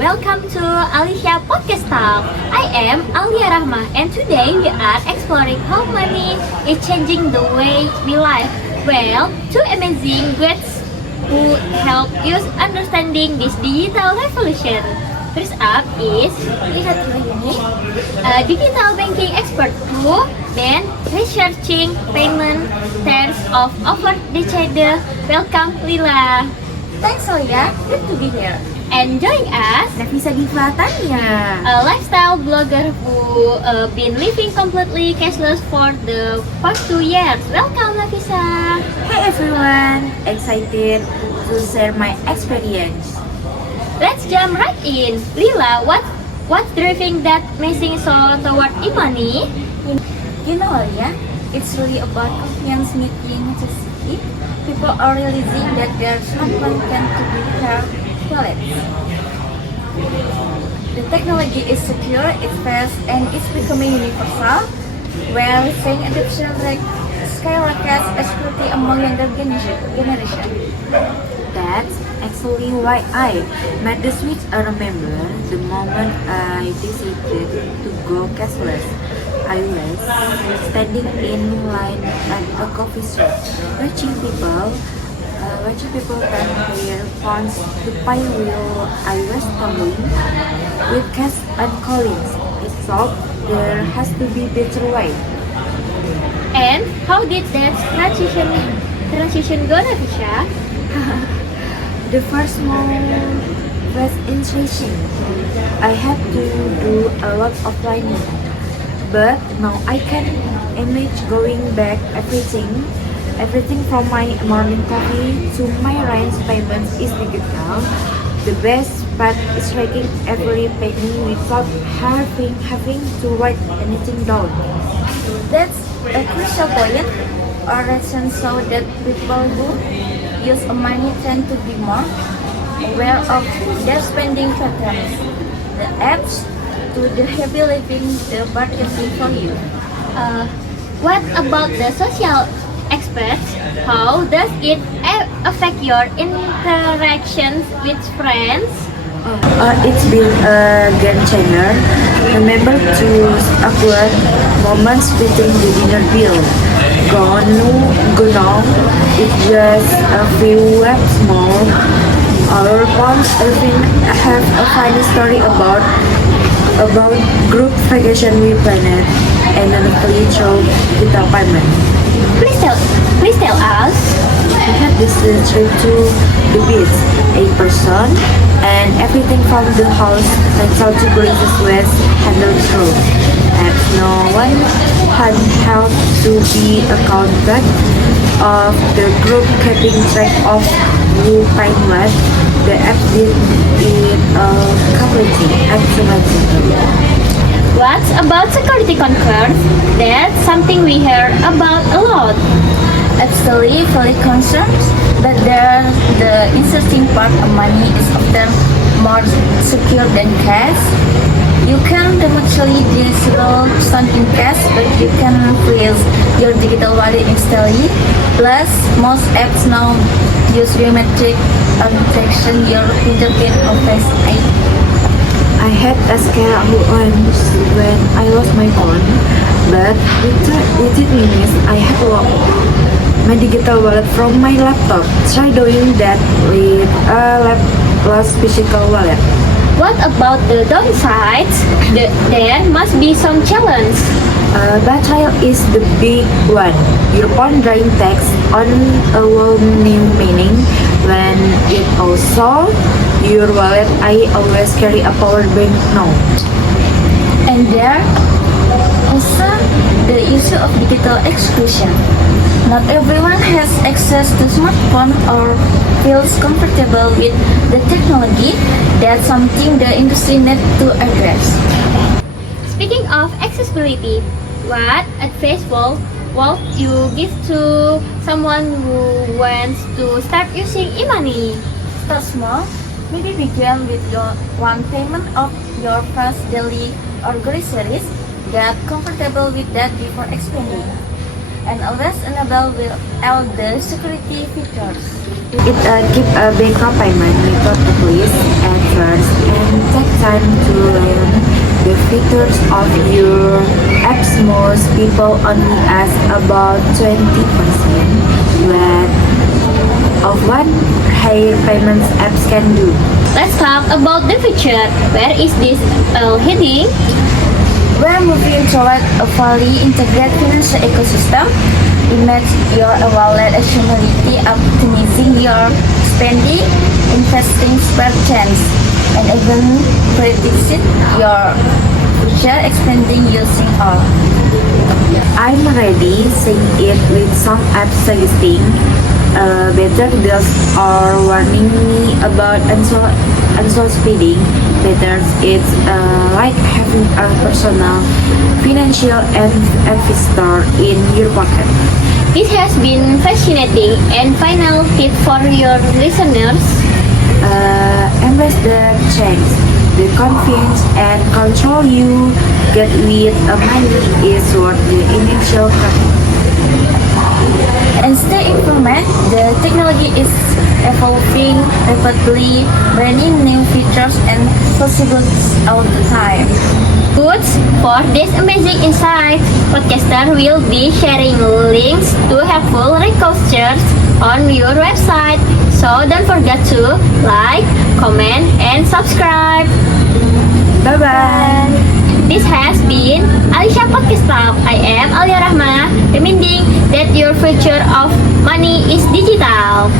welcome to Alicia Podcast Talk. I am Alia Rahma and today we are exploring how money is changing the way we live. Well, two amazing guests who help us understanding this digital revolution. First up is Lisa Tuyuni, a digital banking expert who been researching payment terms of over decade. Welcome, Lila. Thanks Alia, good to be here. And join us, Nafisa Diva Tania, a lifestyle blogger who been living completely cashless for the past 2 years. Welcome, Nafisa. Hey everyone, excited to share my experience. Let's jump right in. Lila, what's driving that amazing soul toward e-money? You know Alia, it's really about convenience meeting necessity. People are realizing that their smartphone can to be their wallets. The technology is secure, it's fast, and it's becoming universal. Where seeing adoption rate skyrockets, especially among younger generation. That's actually why I made the switch. I remember the moment I decided to go cashless. I was standing in line at a coffee shop, watching people turn their phones to pay while I was tumbling with cash and coins. I thought there has to be better way. And how did that transition go, Nafisa? The first moment was interesting. I had to do a lot of planning, but now I can imagine going back everything from my morning coffee to my rent payments is digital. The best part is tracking every penny without having to write anything down. That's a crucial point. Our research show that people who use money tend to be more aware of their spending patterns. The apps to the heavy living the budgeting for you. What about the social aspects? How does it affect your interactions with friends? It's been a game changer. Remember those awkward moments splitting the dinner bill. Go now. It's just a few weeks more. Our phones even have a funny story about group vacation we planned and ironically through digital payment. Please tell us. We had this trip to the beach, 8 person, and everything from the house rental to groceries was handled through. And no one had helped to be accountant of the group keeping track of who paid what. The app did it completely automatically. What about security concerns? That's something we hear about a lot. Absolutely fully concerned, but there the interesting part of money is often more secure than cash. You can demonstrate disable something cash, but you can freeze your digital wallet instantly. Plus, most apps now use biometric authentication, your fingerprint or face ID. I had a scare once when I lost my phone, but within minutes I had my digital wallet from my laptop. Try doing that with a lost physical wallet. What about the downsides? There must be some challenge. Battery is the big one. Your phone drain takes on a whole new meaning when it also your wallet. I always carry a power bank now. And there also the issue of digital exclusion. Not everyone has access to smartphone or feels comfortable with the technology. That's something the industry needs to address. Speaking of accessibility, what advice would you give to someone who wants to start using e-money? Start small. Maybe begin with your one payment of your first daily or groceries. Get comfortable with that before expanding. And always enable all the security features. It keep a backup payment method at least at first and take time to learn the features of your apps. Most people only ask about 20% of what higher payments apps can do. Let's talk about the future. Where is this all heading? We're moving toward a fully integrated financial ecosystem. Imagine your wallet functionality optimizing your spending, investing spreadsheets, and even predicting your future expanding using all. I'm already seeing it with some apps suggesting better deals or warning me about unsold spending patterns. It's like having a personal financial advisor in your pocket. This has been fascinating, and final tip for your listeners. Embrace the change. The confidence and control you get with money is worth the initial capital. And stay informed, the technology is evolving rapidly, bringing new features and possibilities all the time. Good. For this amazing insight, podcaster will be sharing links to helpful resources on your website. So don't forget to like, comment, and subscribe. Bye bye. This has been Alicia Podcast Talk. I am Alia Rahma, reminding that your future of money is digital.